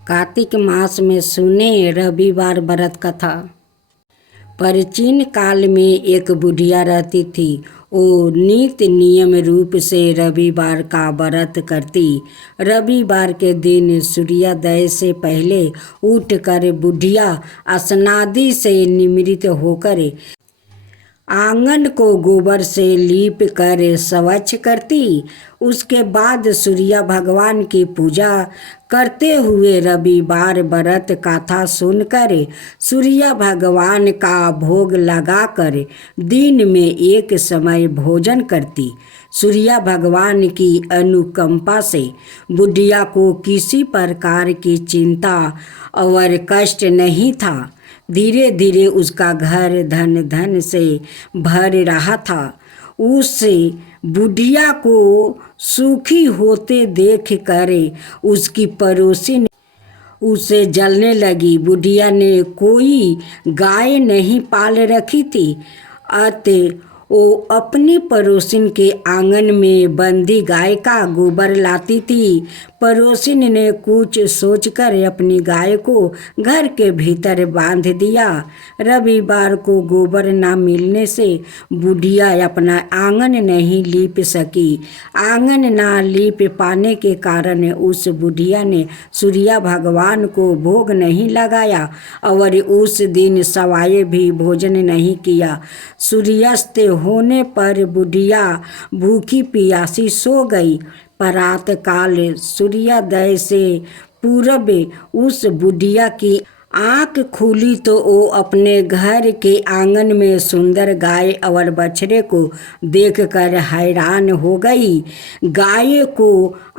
कार्तिक मास में सुने रविवार व्रत कथा। प्राचीन काल में एक बुढ़िया रहती थी। वो नित्य नियम रूप से रविवार का व्रत करती। रविवार के दिन सूर्योदय से पहले उठकर बुढ़िया स्नादि से निवृत्त होकर आंगन को गोबर से लीप कर स्वच्छ करती। उसके बाद सूर्य भगवान की पूजा करते हुए रविवार व्रत कथा सुनकर सूर्य भगवान का भोग लगाकर दिन में एक समय भोजन करती। सूर्य भगवान की अनुकंपा से बुढ़िया को किसी प्रकार की चिंता और कष्ट नहीं था। धीरे धीरे उसका घर धन से भर रहा था। उससे बुढ़िया को सुखी होते देख कर उसकी पड़ोसी उसे जलने लगी। बुढ़िया ने कोई गाय नहीं पाल रखी थी, अतः वो अपनी पड़ोसिन के आंगन में बंधी गाय का गोबर लाती थी। पड़ोसिन ने कुछ सोचकर अपनी गाय को घर के भीतर बांध दिया। रविवार को गोबर न मिलने से बुढ़िया अपना आंगन नहीं लीप सकी। आंगन न लीप पाने के कारण उस बुढ़िया ने सूर्य भगवान को भोग नहीं लगाया और उस दिन सवाए भी भोजन नहीं किया। सूर्यास्त होने पर बुढ़िया भूखी प्यासी सो गई। प्रातः काल सूर्योदय से पूर्व उस बुढ़िया की आँख खुली तो वो अपने घर के आंगन में सुंदर गाय और बछड़े को देखकर हैरान हो गई। गाय को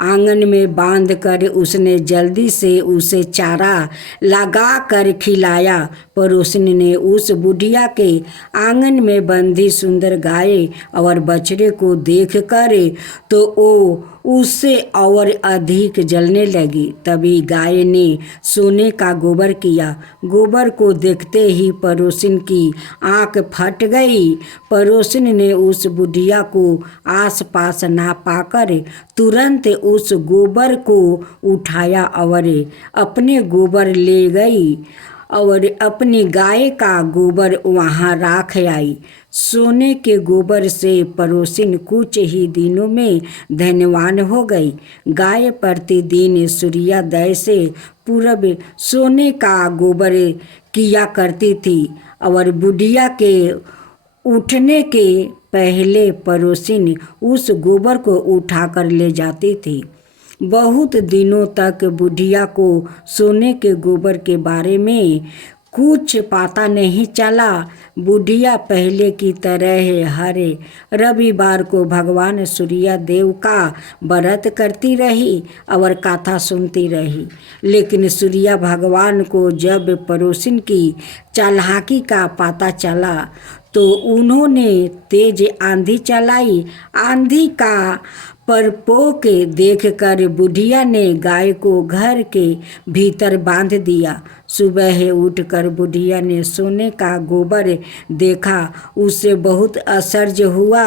आंगन में बांधकर उसने जल्दी से उसे चारा लगा कर खिलाया। पड़ोसिन ने उस बुढ़िया के आंगन में बंधी सुंदर गाय और बछड़े को देखकर तो वो उससे और अधिक जलने लगी। तभी गाय ने सोने का गोबर किया। गोबर को देखते ही पड़ोसिन की आंख फट गई। पड़ोसिन ने उस बुढ़िया को आसपास ना पाकर तुरंत उस गोबर को उठाया और अपने गोबर ले गई और अपनी गाय का गोबर वहाँ राख आई। सोने के गोबर से पड़ोसिन कुछ ही दिनों में धनवान हो गई। गाय प्रतिदिन सूर्योदय से पूर्व सोने का गोबर किया करती थी और बुढ़िया के उठने के पहले पड़ोसिन उस गोबर को उठाकर ले जाती थी। बहुत दिनों तक बुढ़िया को सोने के गोबर के बारे में कुछ पता नहीं चला। बुढ़िया पहले की तरह हर रविवार को भगवान सूर्य देव का व्रत करती रही और कथा सुनती रही। लेकिन सूर्य भगवान को जब पड़ोसिन की चालाकी का पता चला तो उन्होंने तेज आंधी चलाई। आंधी का प्रकोप देखकर बुढ़िया ने गाय को घर के भीतर बांध दिया। सुबह उठकर बुढ़िया ने सोने का गोबर देखा। उसे बहुत आश्चर्य हुआ।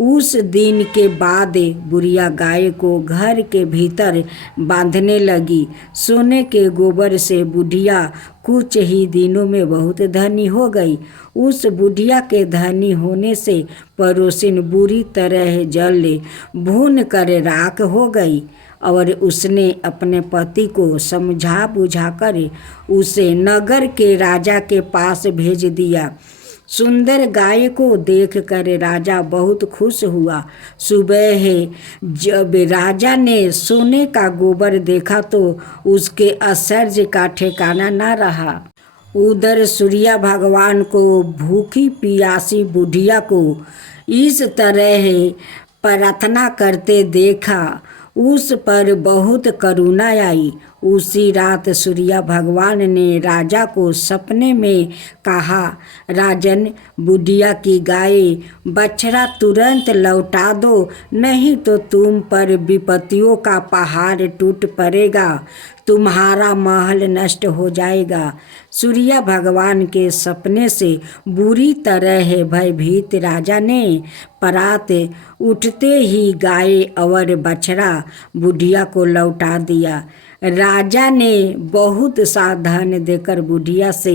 उस दिन के बाद बुढ़िया गाय को घर के भीतर बांधने लगी। सोने के गोबर से बुढ़िया कुछ ही दिनों में बहुत धनी हो गई। उस बुढ़िया के धनी होने से पड़ोसिन बुरी तरह जल भून कर राख हो गई और उसने अपने पति को समझा बुझाकर उसे नगर के राजा के पास भेज दिया। सुंदर गाय को देखकर राजा बहुत खुश हुआ। सुबह जब राजा ने सोने का गोबर देखा तो उसके आश्चर्य का ठिकाना न रहा। उधर सूर्य भगवान को भूखी प्यासी बुढ़िया को इस तरह प्रार्थना करते देखा। उस पर बहुत करुणा आई। उसी रात सूर्य भगवान ने राजा को सपने में कहा, राजन, बुढ़िया की गाय बछड़ा तुरंत लौटा दो, नहीं तो तुम पर विपत्तियों का पहाड़ टूट पड़ेगा, तुम्हारा महल नष्ट हो जाएगा। सूर्य भगवान के सपने से बुरी तरह भयभीत राजा ने प्रात उठते ही गाय और बछड़ा बुढ़िया को लौटा दिया। राजा ने बहुत सा धन देकर बुढ़िया से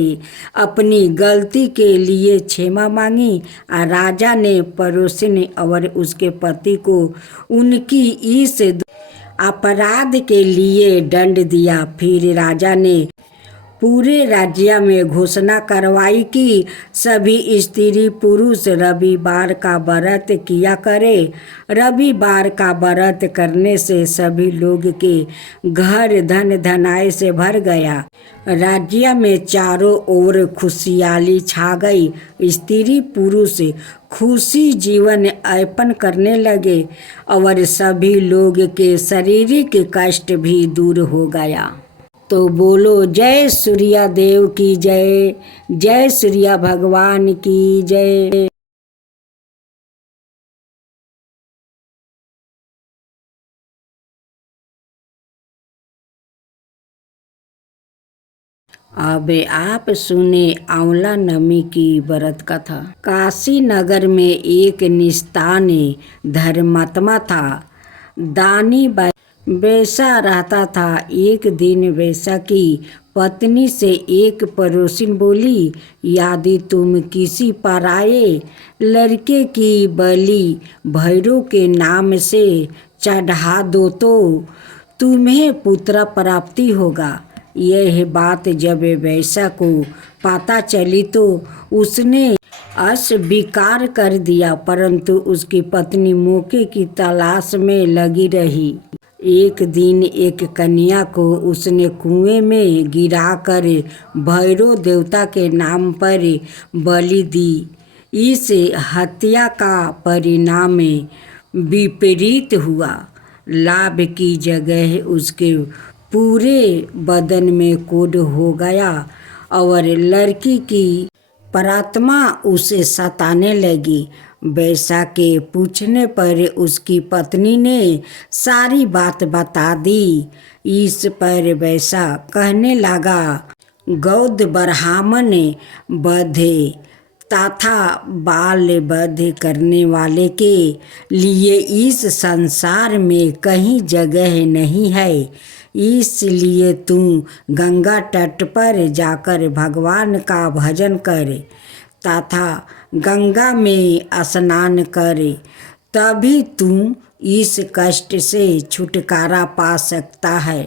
अपनी गलती के लिए क्षमा मांगी और राजा ने पड़ोसिन और उसके पति को उनकी इस अपराध के लिए दंड दिया। फिर राजा ने पूरे राज्य में घोषणा करवाई कि सभी स्त्री पुरुष रविवार का व्रत किया करे। रविवार का व्रत करने से सभी लोग के घर धन धनाय से भर गया। राज्य में चारों ओर खुशहाली छा गई। स्त्री पुरुष खुशी जीवन यापन करने लगे और सभी लोग के शारीरिक कष्ट भी दूर हो गया। तो बोलो जय सूर्या देव की जय, जय सूर्या भगवान की जय। अब आप सुने आंवला नमी की व्रत कथा। काशी नगर में एक निस्तान धर्मात्मा था। दानी वैसा रहता था। एक दिन वैसा की पत्नी से एक पड़ोसिन बोली, यदि तुम किसी पराये लड़के की बलि भैरव के नाम से चढ़ा दो तो तुम्हें पुत्र प्राप्ति होगा। यह बात जब वैसा को पता चली तो उसने अस्वीकार कर दिया, परंतु उसकी पत्नी मौके की तलाश में लगी रही। एक दिन एक कन्या को उसने कुएं में गिराकर भैरव देवता के नाम पर बलि दी। इस हत्या का परिणाम विपरीत हुआ। लाभ की जगह उसके पूरे बदन में कोढ़ हो गया और लड़की की प्रात्मा उसे सताने लगी। वैसा के पूछने पर उसकी पत्नी ने सारी बात बता दी। इस पर वैसा कहने लगा, गौद ब्राह्मण बधे तथा बाल वध करने वाले के लिए इस संसार में कहीं जगह नहीं है। इसलिए तू गंगा तट पर जाकर भगवान का भजन कर तथा गंगा में स्नान कर, तभी तू इस कष्ट से छुटकारा पा सकता है।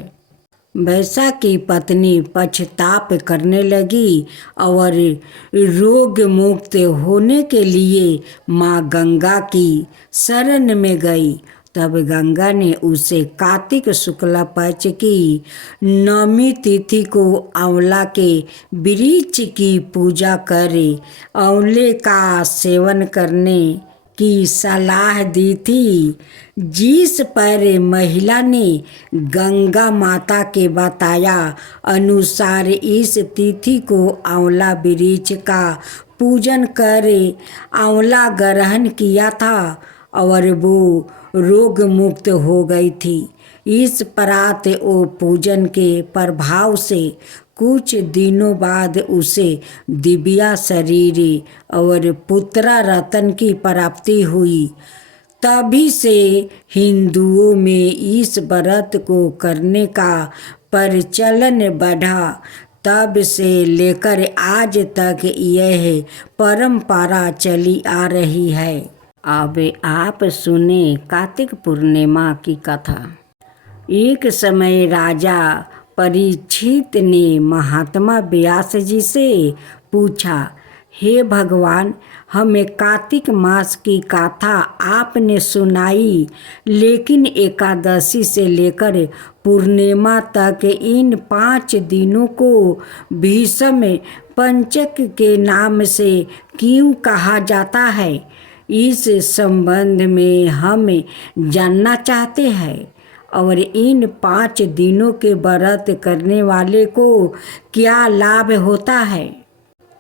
वैसा की पत्नी पश्चाताप करने लगी और रोग मुक्त होने के लिए माँ गंगा की शरण में गई। तब गंगा ने उसे कार्तिक शुक्ल पक्ष की नवमी तिथि को आंवला के वृक्ष की पूजा करे आंवले का सेवन करने की सलाह दी थी। जिस पर महिला ने गंगा माता के बताया अनुसार इस तिथि को आंवला वृक्ष का पूजन करे आंवला ग्रहण किया था और वो रोग मुक्त हो गई थी। इस परात ओ पूजन के प्रभाव से कुछ दिनों बाद उसे दिव्या शरीर और पुत्र रत्न की प्राप्ति हुई। तभी से हिंदुओं में इस व्रत को करने का प्रचलन बढ़ा। तब से लेकर आज तक यह परंपरा चली आ रही है। अब आप सुने कार्तिक पूर्णिमा की कथा। एक समय राजा परीक्षित ने महात्मा व्यास जी से पूछा, हे भगवान, हमें कार्तिक मास की कथा आपने सुनाई, लेकिन एकादशी से लेकर पूर्णिमा तक इन 5 दिनों को भीष्म पंचक के नाम से क्यों कहा जाता है? इस संबंध में हम जानना चाहते हैं और इन 5 दिनों के व्रत करने वाले को क्या लाभ होता है?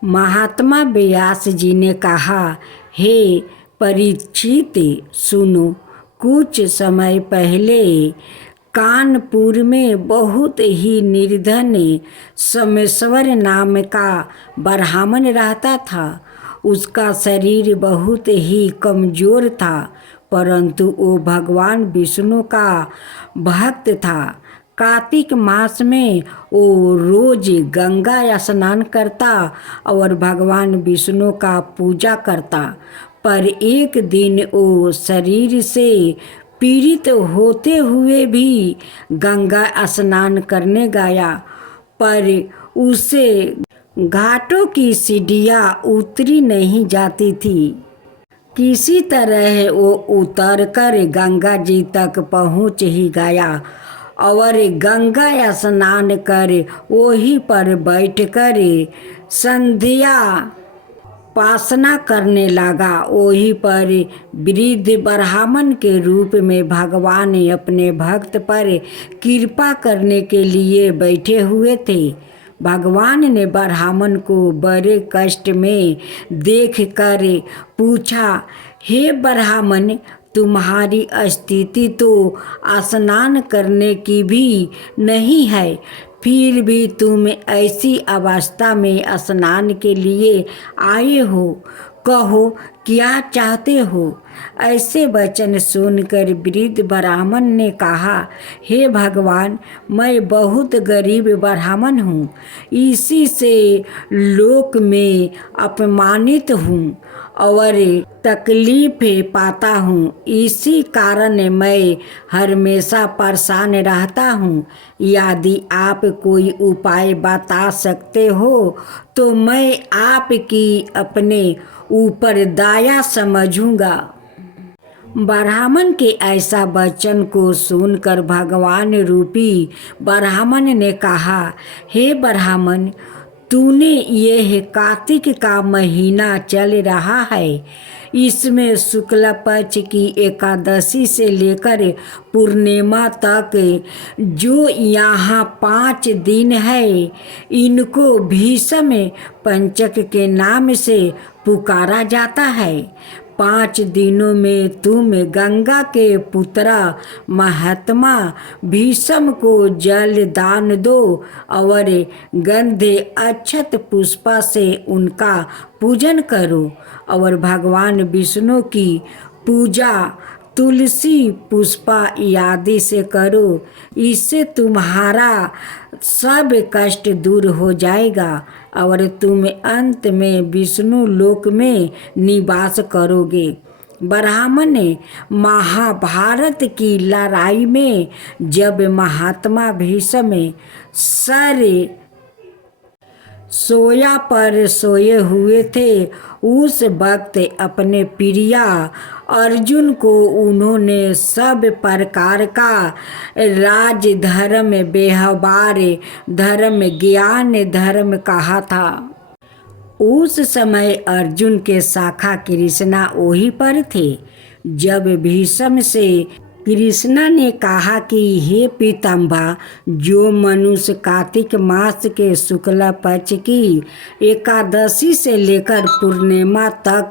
महात्मा व्यास जी ने कहा, हे परीक्षित सुनो, कुछ समय पहले कानपुर में बहुत ही निर्धन सोमेश्वर नाम का ब्राह्मण रहता था। उसका शरीर बहुत ही कमजोर था, परंतु वो भगवान विष्णु का भक्त था। कार्तिक मास में वो रोज गंगा स्नान करता और भगवान विष्णु का पूजा करता। पर एक दिन वो शरीर से पीड़ित होते हुए भी गंगा स्नान करने गया, पर उसे घाटों की सीढ़ियाँ उतरी नहीं जाती थी। किसी तरह वो उतरकर गंगा जी तक पहुँच ही गया और गंगा स्नान कर वहीं पर बैठकर संध्या उपासना करने लगा। वहीं पर वृद्ध ब्राह्मण के रूप में भगवान अपने भक्त पर कृपा करने के लिए बैठे हुए थे। भगवान ने ब्राह्मण को बड़े कष्ट में देखकर पूछा, हे ब्राह्मण, तुम्हारी स्थिति तो स्नान करने की भी नहीं है, फिर भी तुम ऐसी अवस्था में स्नान के लिए आए हो। कहो क्या चाहते हो? ऐसे वचन सुनकर वृद्ध ब्राह्मण ने कहा, हे भगवान, मैं बहुत गरीब ब्राह्मण हूँ, इसी से लोक में अपमानित हूँ और तकलीफ पाता हूँ। इसी कारण मैं हमेशा परेशान रहता हूँ। यदि आप कोई उपाय बता सकते हो तो मैं आपकी अपने ऊपर दया समझूंगा। ब्राह्मण के ऐसा वचन को सुनकर भगवान रूपी ब्राह्मण ने कहा, हे ब्राह्मण, तूने यह कार्तिक का महीना चल रहा है, इसमें शुक्ल पक्ष की एकादशी से लेकर पूर्णिमा तक जो यहाँ 5 दिन है, इनको भीष्म पंचक के नाम से पुकारा जाता है। 5 दिनों में तुम गंगा के पुत्र महात्मा भीष्म को जल दान दो और गंधे अक्षत पुष्पा से उनका पूजन करो और भगवान विष्णु की पूजा तुलसी पुष्पा आदि से करो। इससे तुम्हारा सब कष्ट दूर हो जाएगा और तुम अंत में विष्णु लोक में निवास करोगे। ब्राह्मण ने महाभारत की लड़ाई में जब महात्मा भीष्म सर सोया पर सोए हुए थे, उस वक्त अपने प्रिया अर्जुन को उन्होंने सब प्रकार का राज धर्म, व्यवहार धर्म, ज्ञान धर्म कहा था। उस समय अर्जुन के शाखा कृष्णा वहीं पर थे। जब भीष्म से कृष्णा ने कहा कि हे पीताम्बर, जो मनुष्य कार्तिक मास के शुक्ल पक्ष की एकादशी से लेकर पूर्णिमा तक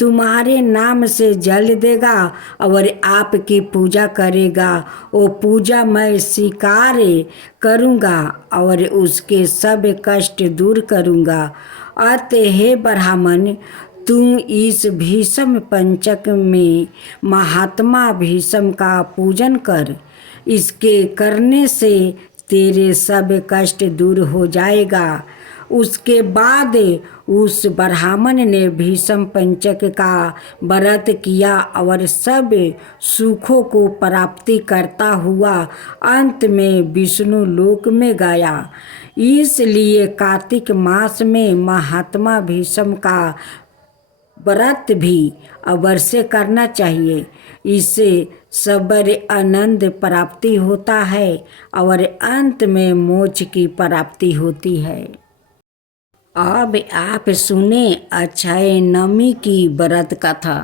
तुम्हारे नाम से जल देगा और आपकी पूजा करेगा, वो पूजा मैं स्वीकार करूँगा और उसके सब कष्ट दूर करूँगा। अतः हे ब्राह्मण, तू इस भीष्म पंचक में महात्मा भीष्म का पूजन कर। इसके करने से तेरे सब कष्ट दूर हो जाएगा। उसके बाद उस ब्राह्मण ने भीष्म पंचक का व्रत किया और सब सुखों को प्राप्ति करता हुआ अंत में विष्णु लोक में गया। इसलिए कार्तिक मास में महात्मा भीष्म का व्रत भी अवश्य करना चाहिए। इससे सबर आनंद प्राप्ति होता है और अंत में मोक्ष की प्राप्ति होती है। अब आप सुने अक्षय नवमी की व्रत कथा।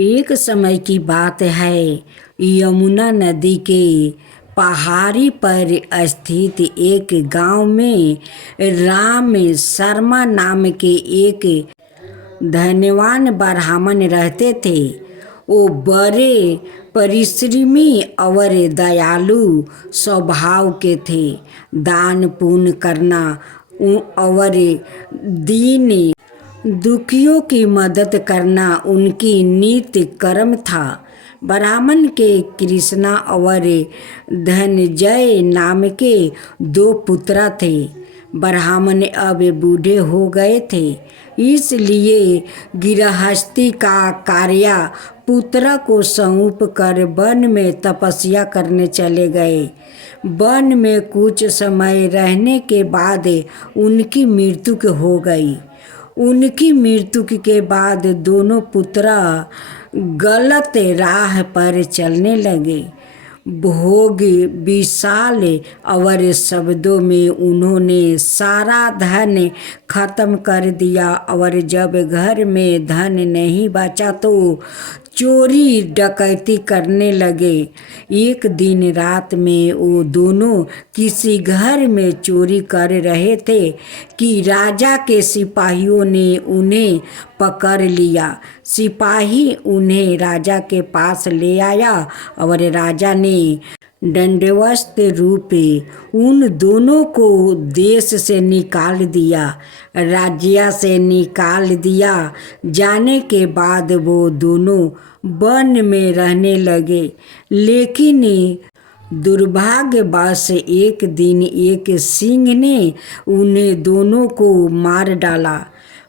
एक समय की बात है, यमुना नदी के पहाड़ी पर स्थित एक गांव में राम शर्मा नाम के एक धनवान ब्राह्मण रहते थे। वो बड़े परिश्रमी और दयालु स्वभाव के थे। दान पुण्य करना और दीन दुखियों की मदद करना उनकी नित्य कर्म था। ब्राह्मण के कृष्णा और धनंजय नाम के 2 पुत्र थे। ब्राह्मण अब बूढ़े हो गए थे, इसलिए गृहस्थी का कार्य पुत्र को सौंप कर वन में तपस्या करने चले गए। वन में कुछ समय रहने के बाद उनकी मृत्यु हो गई। उनकी मृत्यु के बाद दोनों पुत्र गलत राह पर चलने लगे। भोग विशाल और शब्दों में उन्होंने सारा धन खत्म कर दिया और जब घर में धन नहीं बचा तो चोरी डकैती करने लगे। एक दिन रात में वो दोनों किसी घर में चोरी कर रहे थे कि राजा के सिपाहियों ने उन्हें पकड़ लिया। सिपाही उन्हें राजा के पास ले आया और राजा ने दंडवत रूप उन दोनों को देश से निकाल दिया। राज्य से निकाल दिया जाने के बाद वो दोनों वन में रहने लगे। लेकिन दुर्भाग्यवश एक दिन एक सिंह ने उन्हें दोनों को मार डाला।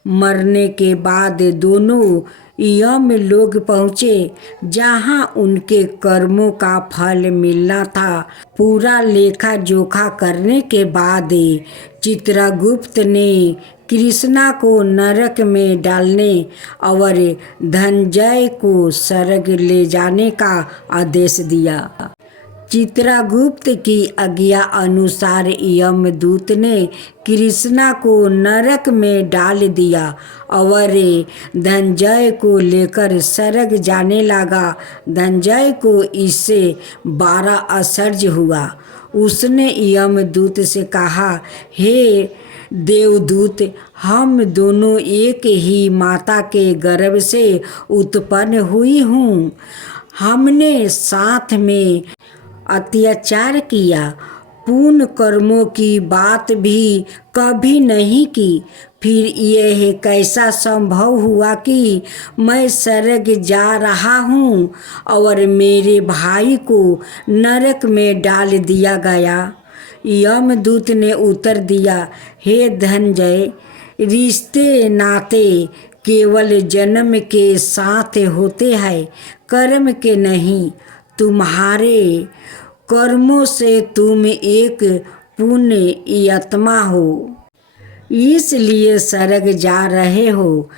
मरने के बाद दोनों यम लोग पहुँचे जहाँ उनके कर्मों का फल मिलना था। पूरा लेखा जोखा करने के बाद चित्रगुप्त ने कृष्णा को नरक में डालने और धनंजय को स्वर्ग ले जाने का आदेश दिया। चित्रगुप्त की आज्ञा अनुसार यमदूत ने कृष्णा को नरक में डाल दिया और धनंजय को लेकर स्वर्ग जाने लगा। धनंजय को इससे 12 आश्चर्य हुआ। उसने यमदूत से कहा, हे देवदूत, हम दोनों एक ही माता के गर्भ से उत्पन्न हुई हूँ। हमने साथ में अत्याचार किया, पुण्य कर्मों की बात भी कभी नहीं की। फिर यह कैसा संभव हुआ कि मैं स्वर्ग जा रहा हूँ और मेरे भाई को नरक में डाल दिया गया। यमदूत ने उत्तर दिया, हे धनंजय, रिश्ते नाते केवल जन्म के साथ होते हैं, कर्म के नहीं। तुम्हारे कर्मों से तुम एक पुण्य आत्मा हो, इसलिए स्वर्ग जा रहे हो।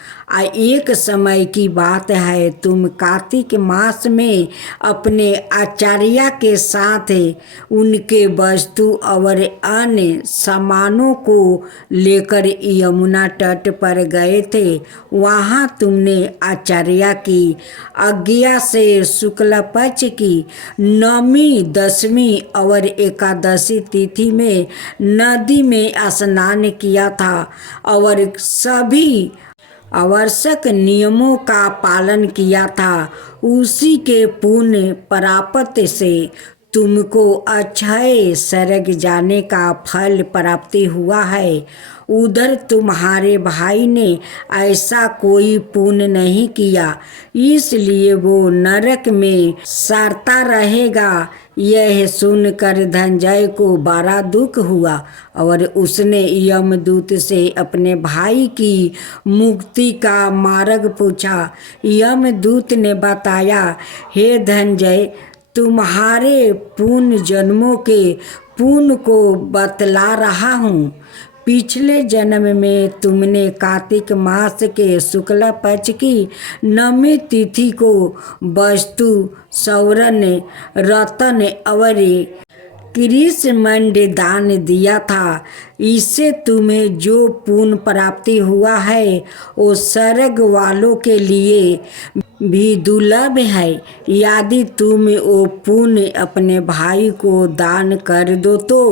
एक समय की बात है, तुम कार्तिक मास में अपने आचार्य के साथ उनके वस्तु और अन्य सामानों को लेकर यमुना तट पर गए थे। वहाँ तुमने आचार्य की आज्ञा से शुक्ल पक्ष की 9वीं, 10वीं और एकादशी तिथि में नदी में स्नान किया था और सभी आवश्यक नियमों का पालन किया था। उसी के पुण्य प्राप्त से तुमको अक्षय स्वर्ग जाने का फल प्राप्ति हुआ है। उधर तुम्हारे भाई ने ऐसा कोई पुण्य नहीं किया, इसलिए वो नरक में सड़ता रहेगा। यह सुनकर धनंजय को बड़ा दुख हुआ और उसने यमदूत से अपने भाई की मुक्ति का मार्ग पूछा। यमदूत ने बताया, हे धनंजय, तुम्हारे पुण्य जन्मों के पुण्य को बतला रहा हूँ। पिछले जन्म में तुमने कार्तिक मास के शुक्ल पक्ष की 9वीं तिथि को वस्तु, स्वर्ण, रत्न और कृष्णमंड दान दिया था। इससे तुम्हें जो पुण्य प्राप्ति हुआ है वो स्वर्ग वालों के लिए भी दुर्लभ है। यदि तुम वो पुण्य अपने भाई को दान कर दो तो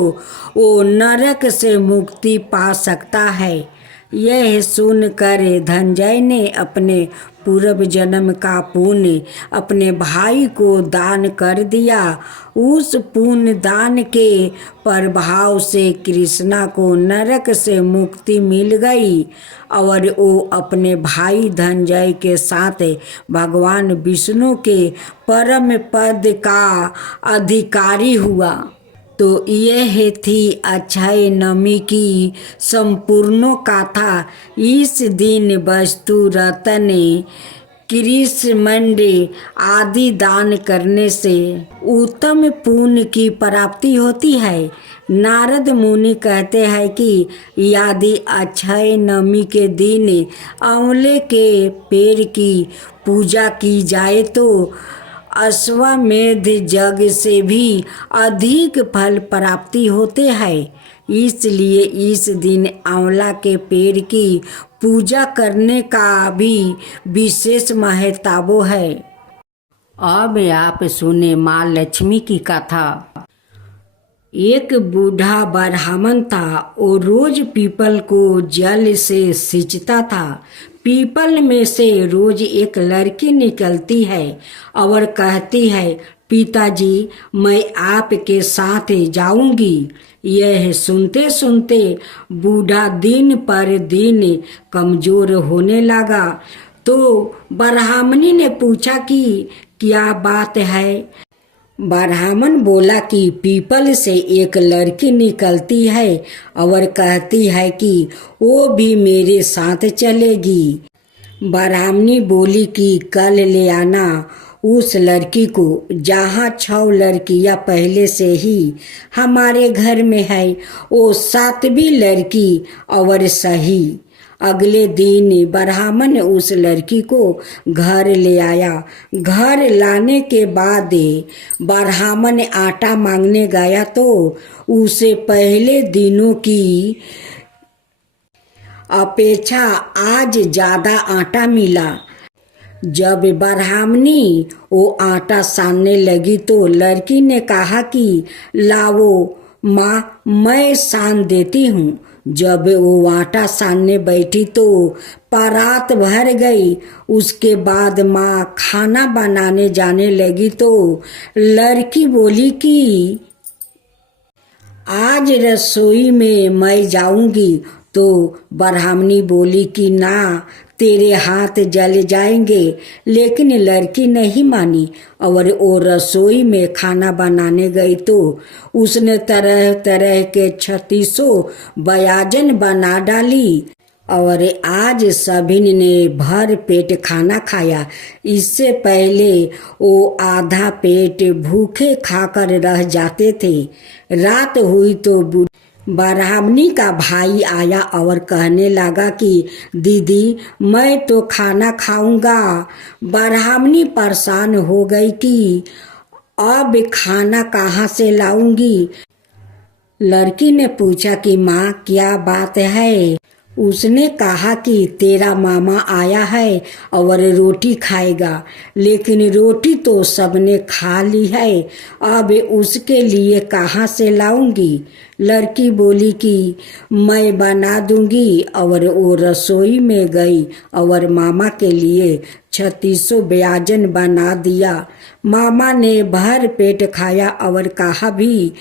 वो नरक से मुक्ति पा सकता है। यह सुनकर धनंजय ने अपने पूर्व जन्म का पुण्य अपने भाई को दान कर दिया। उस पुण्य दान के प्रभाव से कृष्णा को नरक से मुक्ति मिल गई और वो अपने भाई धनंजय के साथ भगवान विष्णु के परम पद का अधिकारी हुआ। तो यह थी अक्षय नवमी की संपूर्ण गाथा। इस दिन वस्तु रत्न कृष्णमंड आदि दान करने से उत्तम पुण्य की प्राप्ति होती है। नारद मुनि कहते हैं कि यदि अक्षय नवमी के दिन आंवले के पेड़ की पूजा की जाए तो अश्वमेध यज्ञ से भी अधिक फल प्राप्ति होते हैं। इसलिए इस दिन आंवला के पेड़ की पूजा करने का भी विशेष महत्व है। अब आप सुने माँ लक्ष्मी की कथा। एक बूढ़ा ब्राह्मण था। वो रोज पीपल को जल से सींचता था। पीपल में से रोज एक लड़की निकलती है और कहती है, पिताजी मैं आपके साथ जाऊंगी। यह सुनते सुनते बूढ़ा दिन पर दिन कमजोर होने लगा। तो ब्राह्मणी ने पूछा कि क्या बात है। ब्राह्मण बोला कि पीपल से एक लड़की निकलती है और कहती है कि वो भी मेरे साथ चलेगी। ब्राह्मणी बोली कि कल ले आना उस लड़की को। जहाँ 6 लड़कियाँ पहले से ही हमारे घर में है, वो 7वीं लड़की और सही। अगले दिन ब्राह्मण उस लड़की को घर ले आया। घर लाने के बाद ब्राह्मण आटा मांगने गया तो उसे पहले दिनों की अपेक्षा आज ज़्यादा आटा मिला। जब ब्राह्मणी वो आटा सानने लगी तो लड़की ने कहा कि लाओ माँ मैं सान देती हूँ। जब वो आटा सानने बैठी तो परात भर गई। उसके बाद माँ खाना बनाने जाने लगी तो लड़की बोली कि आज रसोई में मैं जाऊंगी। तो ब्राह्मणी बोली कि ना तेरे हाथ जल जाएंगे। लेकिन लड़की नहीं मानी और वो रसोई में खाना बनाने गई तो उसने तरह तरह के 36 व्यंजन बना डाली और आज सभी ने भर पेट खाना खाया। इससे पहले वो आधा पेट भूखे खाकर रह जाते थे। रात हुई तो ब्राह्मणी का भाई आया और कहने लगा कि दीदी मैं तो खाना खाऊंगा। ब्राह्मणी परेशान हो गई कि अब खाना कहाँ से लाऊंगी। लड़की ने पूछा कि माँ क्या बात है। उसने कहा कि तेरा मामा आया है और रोटी खाएगा, लेकिन रोटी तो सबने खा ली है, अब उसके लिए कहाँ से लाऊंगी। लड़की बोली कि मैं बना दूंगी और वो रसोई में गई और मामा के लिए 36 व्यंजन बना दिया। मामा ने भर पेट खाया और कहा भी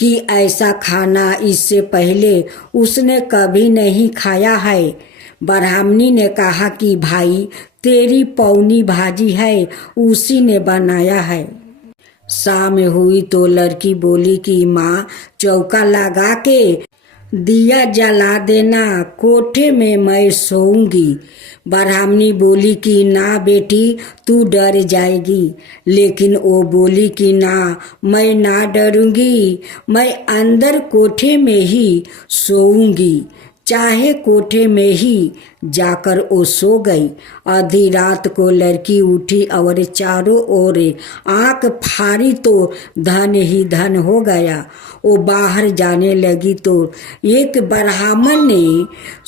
कि ऐसा खाना इससे पहले उसने कभी नहीं खाया है। ब्राह्मणी ने कहा कि भाई तेरी पौनी भाजी है, उसी ने बनाया है। शाम हुई तो लड़की बोली कि माँ चौका लगा के दिया जला देना, कोठे में मैं सोऊंगी। ब्राह्मणी बोली कि ना बेटी तू डर जाएगी। लेकिन वो बोली कि ना मैं ना डरूंगी, मैं अंदर कोठे में ही सोऊंगी। चाहे कोठे में ही जाकर वो सो गई। आधी रात को लड़की उठी और चारों ओर आंख फाड़ी तो धन ही धन हो गया। वो बाहर जाने लगी तो एक ब्राह्मण ने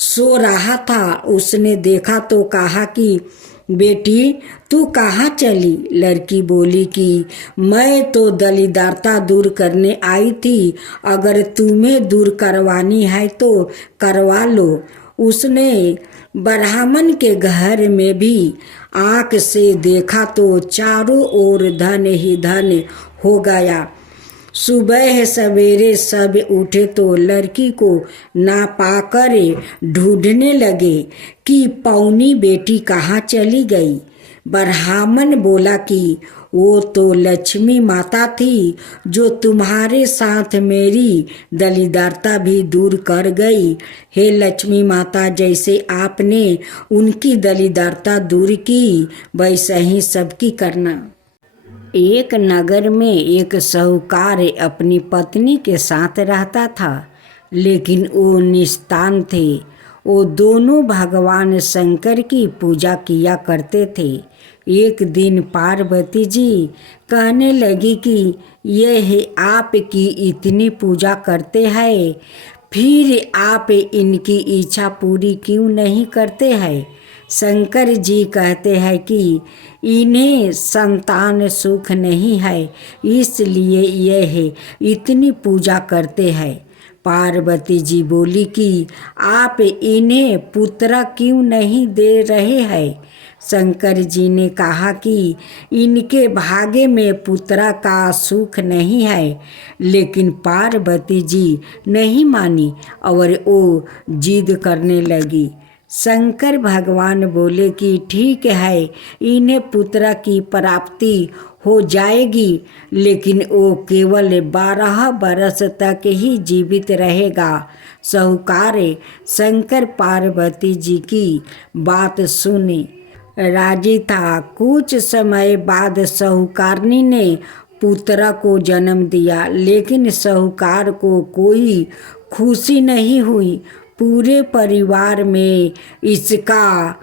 सो रहा था। उसने देखा तो कहा कि बेटी तू कहाँ चली। लड़की बोली कि मैं तो दरिद्रता दूर करने आई थी, अगर तुम्हें दूर करवानी है तो करवा लो। उसने ब्राह्मण के घर में भी आँख से देखा तो चारों ओर धन ही धन हो गया। सुबह सवेरे सब उठे तो लड़की को ना पाकर ढूंढने लगे कि पौनी बेटी कहाँ चली गई। ब्राह्मण बोला कि वो तो लक्ष्मी माता थी जो तुम्हारे साथ मेरी दलिद्रता भी दूर कर गई। हे लक्ष्मी माता, जैसे आपने उनकी दलिद्रता दूर की वैसे ही सबकी करना। एक नगर में एक साहूकार अपनी पत्नी के साथ रहता था, लेकिन वो निस्तान थे। वो दोनों भगवान शंकर की पूजा किया करते थे। एक दिन पार्वती जी कहने लगी कि यह आपकी इतनी पूजा करते हैं, फिर आप इनकी इच्छा पूरी क्यों नहीं करते हैं। शंकर जी कहते हैं कि इन्हें संतान सुख नहीं है, इसलिए यह इतनी पूजा करते हैं। पार्वती जी बोली कि आप इन्हें पुत्र क्यों नहीं दे रहे हैं। शंकर जी ने कहा कि इनके भाग्य में पुत्र का सुख नहीं है, लेकिन पार्वती जी नहीं मानी और वो जिद करने लगी। शंकर भगवान बोले कि ठीक है, इन्हें पुत्र की प्राप्ति हो जाएगी, लेकिन वो केवल 12 बरस तक ही जीवित रहेगा। साहूकार शंकर पार्वती जी की बात सुने राजी था। कुछ समय बाद साहूकारनी ने पुत्र को जन्म दिया, लेकिन साहूकार को कोई खुशी नहीं हुई। पूरे परिवार में इसका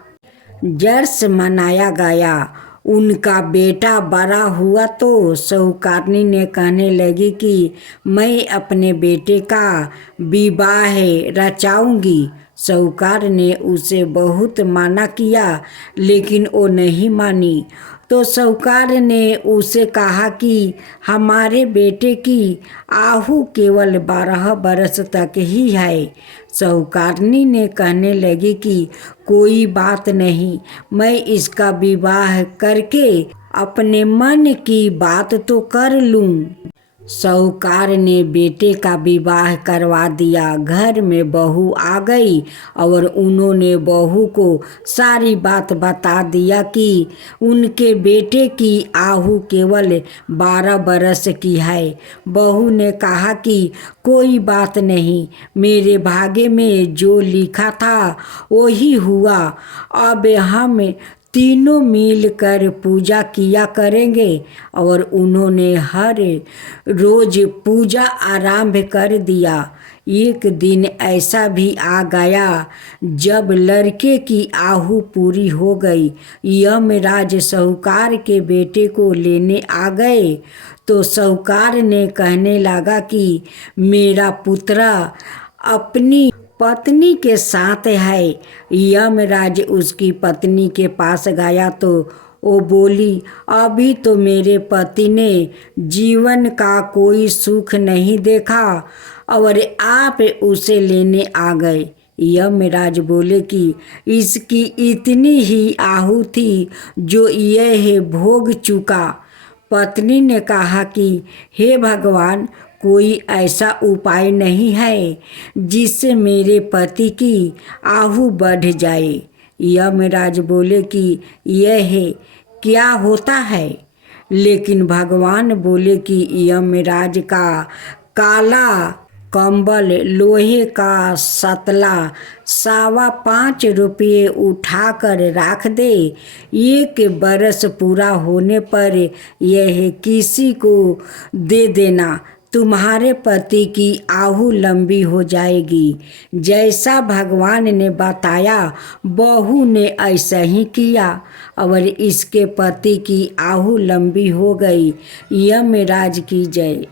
जश्न मनाया गया। उनका बेटा बड़ा हुआ तो साहूकारनी ने कहने लगी कि मैं अपने बेटे का विवाह रचाऊंगी। साहूकार ने उसे बहुत मना किया, लेकिन वो नहीं मानी। तो साहूकार ने उसे कहा कि हमारे बेटे की आयु केवल 12 बरस तक ही है। साहूकारनी ने कहने लगी कि कोई बात नहीं, मैं इसका विवाह करके अपने मन की बात तो कर लूं। साहूकार ने बेटे का विवाह करवा दिया। घर में बहू आ गई और उन्होंने बहू को सारी बात बता दिया कि उनके बेटे की आयु केवल 12 बरस की है। बहू ने कहा कि कोई बात नहीं, मेरे भाग्य में जो लिखा था वही हुआ। अब हम तीनों मिलकर पूजा किया करेंगे। और उन्होंने हर रोज पूजा आरंभ कर दिया। एक दिन ऐसा भी आ गया जब लड़के की आयु पूरी हो गई। यमराज साहूकार के बेटे को लेने आ गए तो साहूकार ने कहने लगा कि मेरा पुत्र अपनी पत्नी के साथ है। यमराज उसकी पत्नी के पास गया तो वो बोली, अभी तो मेरे पति ने जीवन का कोई सुख नहीं देखा और आप उसे लेने आ गए। यमराज बोले कि इसकी इतनी ही आयु थी जो यह भोग चुका। पत्नी ने कहा कि हे भगवान, कोई ऐसा उपाय नहीं है जिससे मेरे पति की आयु बढ़ जाए। यमराज बोले कि यह क्या होता है। लेकिन भगवान बोले कि यमराज का काला कंबल, लोहे का सतला 5.25 रुपये उठाकर रख दे। 1 बरस पूरा होने पर यह किसी को दे देना, तुम्हारे पति की आयु लंबी हो जाएगी। जैसा भगवान ने बताया बहू ने ऐसा ही किया और इसके पति की आयु लंबी हो गई। यमराज की जय।